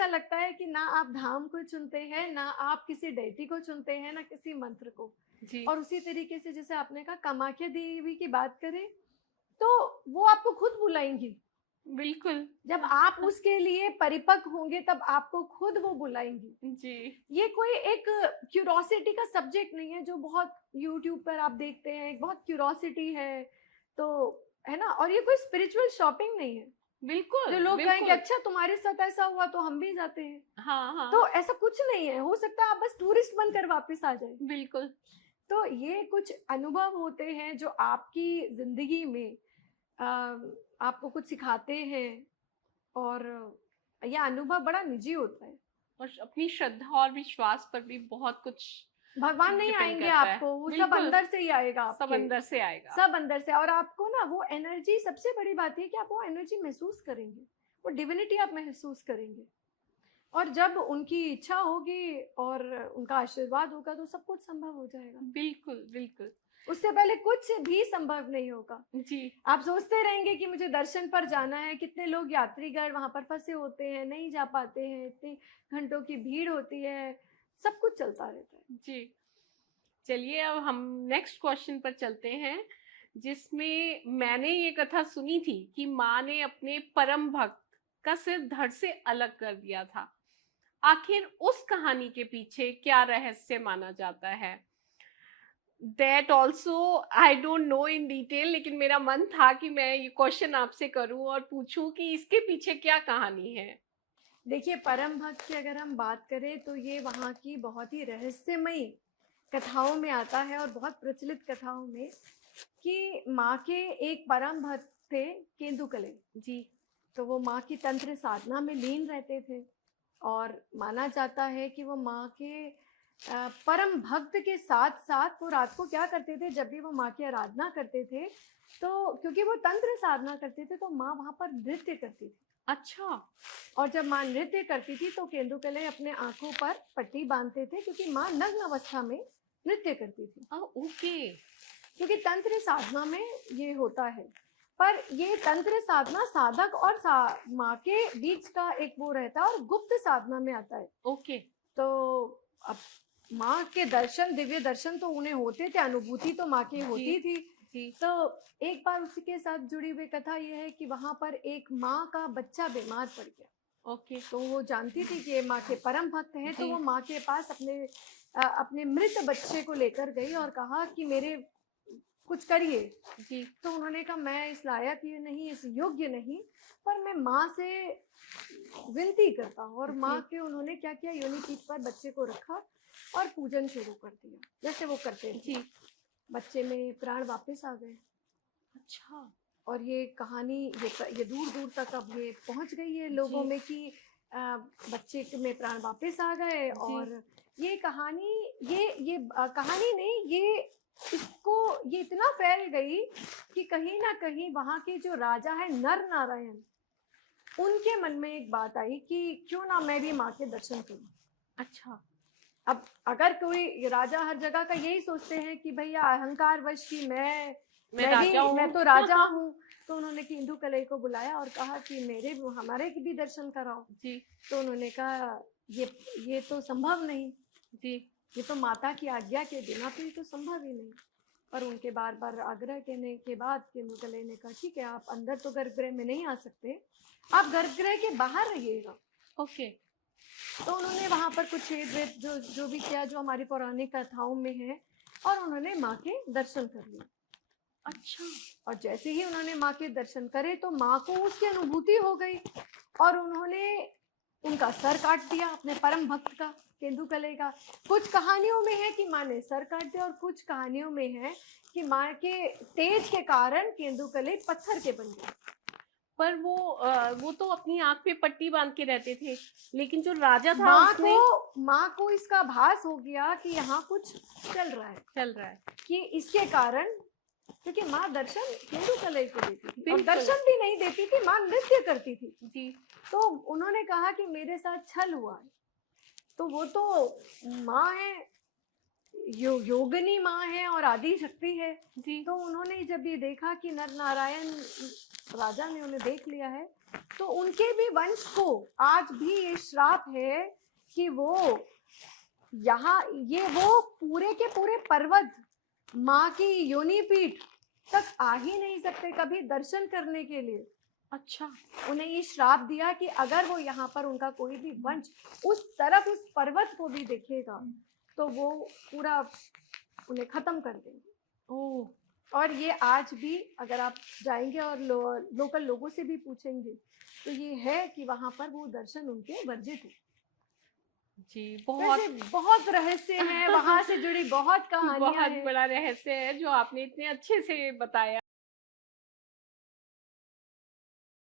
ऐसा लगता है कि ना आप धाम को चुनते हैं, ना आप किसी डेटी को चुनते हैं, ना किसी मंत्र को। जी। और उसी तरीके से जैसे आपने कहा कामाख्या देवी की बात करें, तो वो आपको खुद बुलाएंगी। बिल्कुल। जब आप उसके लिए परिपक्व होंगे तब आपको खुद वो बुलाएंगी। जी। ये कोई एक क्यूरोसिटी का सब्जेक्ट नहीं है जो बहुत यूट्यूब पर आप देखते हैं, एक बहुत क्यूरोसिटी है तो, है ना। और ये कोई स्पिरिचुअल शॉपिंग नहीं है बिल्कुल जो लोग कहें कि बिल्कुल। अच्छा तुम्हारे साथ ऐसा हुआ तो हम भी जाते हैं। हाँ हाँ। तो ऐसा कुछ नहीं है, हो सकता है आप बस टूरिस्ट बनकर वापस आ जाए। बिल्कुल। तो ये कुछ अनुभव होते हैं जो आपकी जिंदगी में अ, आपको कुछ सिखाते हैं। और ये अनुभव बड़ा निजी होता है। और अपनी श्रद्धा और विश्वास पर भी बहुत कुछ भगवान नहीं डिपेंड आएंगे करता है। आपको, वो सब बिल्कुल, अंदर से ही आएगा सब आपके। अंदर से आएगा। सब अंदर से। और आपको ना वो एनर्जी, सबसे बड़ी बात है कि आप वो एनर्जी महसूस करेंगे, वो डिविनिटी आप महसूस करेंगे। और जब उनकी इच्छा होगी और उनका आशीर्वाद होगा तो सब कुछ संभव हो जाएगा। बिल्कुल बिल्कुल। उससे पहले कुछ भी संभव नहीं होगा। जी। आप सोचते रहेंगे कि मुझे दर्शन पर जाना है, कितने लोग यात्रीगण वहां पर फंसे होते हैं, नहीं जा पाते हैं, इतनी घंटों की भीड़ होती है, सब कुछ चलता रहता है। जी। चलिए अब हम नेक्स्ट क्वेश्चन पर चलते हैं, जिसमें मैंने ये कथा सुनी थी कि माँ ने अपने परम भक्त का सिर धड़ से अलग कर दिया था। आखिर उस कहानी के पीछे क्या रहस्य माना जाता है? That also I don't know in detail, लेकिन मेरा मन था कि मैं ये क्वेश्चन आपसे करूं और पूछूं कि इसके पीछे क्या कहानी है। देखिए, परम भक्त की अगर हम बात करें तो ये वहाँ की बहुत ही रहस्यमयी कथाओं में आता है, और बहुत प्रचलित कथाओं में, कि माँ के एक परम भक्त थे केंदुकले जी। तो वो माँ की तंत्र साधना में लीन रहते थे। और माना जाता है कि वो माँ के परम भक्त के साथ साथ वो रात को क्या करते थे, जब भी वो माँ की आराधना करते थे, तो क्योंकि वो तंत्र साधना करते थे तो माँ वहां पर नृत्य करती थी। अच्छा। और जब माँ नृत्य करती थी तो केंदुकले अपने आंखों पर पट्टी बांधते थे, क्योंकि माँ नग्न अवस्था में नृत्य करती थी। ओके। क्योंकि तंत्र साधना में ये होता है। पर ये तंत्र साधना साधक और माँ के बीच का एक वो रहता है, और गुप्त साधना में आता है। ओके। तो अब माँ के दर्शन, दिव्य दर्शन तो उन्हें होते थे, अनुभूति तो माँ की होती थी। जी। तो एक बार उसी के साथ जुड़ी हुई कथा ये है कि वहां पर एक माँ का बच्चा बीमार पड़ गया। ओके। तो वो जानती थी कि ये माँ के परम भक्त हैं, तो वो माँ के पास अपने मृत बच्चे को लेकर गई और कहा कि मेरे कुछ करिए। जी। तो उन्होंने कहा मैं इस लायक ये नहीं, इस योग्य नहीं, पर मैं माँ से विनती करता हूँ। और माँ के उन्होंने क्या किया, योनि पीठ पर बच्चे को रखा और पूजन शुरू कर दिया जैसे वो करते थे। बच्चे में प्राण वापस आ गए। अच्छा। और ये कहानी ये दूर दूर तक अब ये पहुंच गई है लोगों में कि बच्चे में प्राण वापस आ गए। और ये कहानी, ये कहानी नहीं, ये इतना फैल गई कि कहीं ना कहीं वहां के जो राजा है नर नारायण, उनके मन में एक बात आई कि क्यों ना मैं भी माँ के दर्शन करूं। अच्छा। अब अगर कोई राजा, हर जगह का यही सोचते हैं कि भैया अहंकार वश की मैं तो राजा हूँ। तो उन्होंने केंदुकले को बुलाया और कहा कि हमारे भी दर्शन कराओ। जी। तो उन्होंने कहा ये तो संभव नहीं जी। ये तो माता की आज्ञा के बिना तो ये तो संभव ही नहीं। पर उनके बार बार आग्रह करने के बाद केंदुकले ने कहा ठीक है, आप अंदर तो गर्भगृह में नहीं आ सकते, आप गर्भगृह के बाहर रहिएगा। ओके। तो उन्होंने वहां पर कुछ छेद वेद जो भी किया, जो हमारी पौराणिक कथाओं में है, और उन्होंने माँ के दर्शन कर लिए। अच्छा। और जैसे ही उन्होंने माँ के दर्शन करे तो माँ को उसकी अनुभूति हो गई, और उन्होंने उनका सर काट दिया अपने परम भक्त का, केंदुकले का। कुछ कहानियों में है कि माँ ने सर काट दिया, और कुछ कहानियों में है कि माँ के तेज के कारण केंदुकले पत्थर के बन गए। पर वो तो अपनी आंख पे पट्टी बांध के रहते थे, लेकिन जो राजा था माँ को इसका भास हो गया कि यहाँ कुछ चल रहा है कि इसके कारण, क्योंकि माँ दर्शन केंदुकले को देती थी और दर्शन भी नहीं देती थी, माँ नृत्य करती थी। जी। तो उन्होंने कहा कि मेरे साथ छल हुआ है। तो वो तो माँ है, योगिनी माँ है और आदि शक्ति है। जी। तो उन्होंने जब ये देखा कि नर नारायण राजा ने उन्हें देख लिया है, तो उनके भी वंश को आज भी ये श्राप है कि वो यहाँ ये वो पूरे के पूरे पर्वत माँ की योनि पीठ तक आ ही नहीं सकते कभी दर्शन करने के लिए। अच्छा। उन्हें ये श्राप दिया कि अगर वो यहाँ पर उनका कोई भी वंश उस तरफ उस पर्वत को भी देखेगा तो वो पूरा उन्हें खत्म कर देंगे। ओह। और ये आज भी अगर आप जाएंगे और लोकल लोगों से भी पूछेंगे तो ये है कि वहां पर वो दर्शन उनके वर्जित है। जी, बहुत वैसे बहुत रहस्य हैं, वहां से जुड़ी बहुत कहानियां बहुत हैं। बड़ा रहस्य है जो आपने इतने अच्छे से बताया।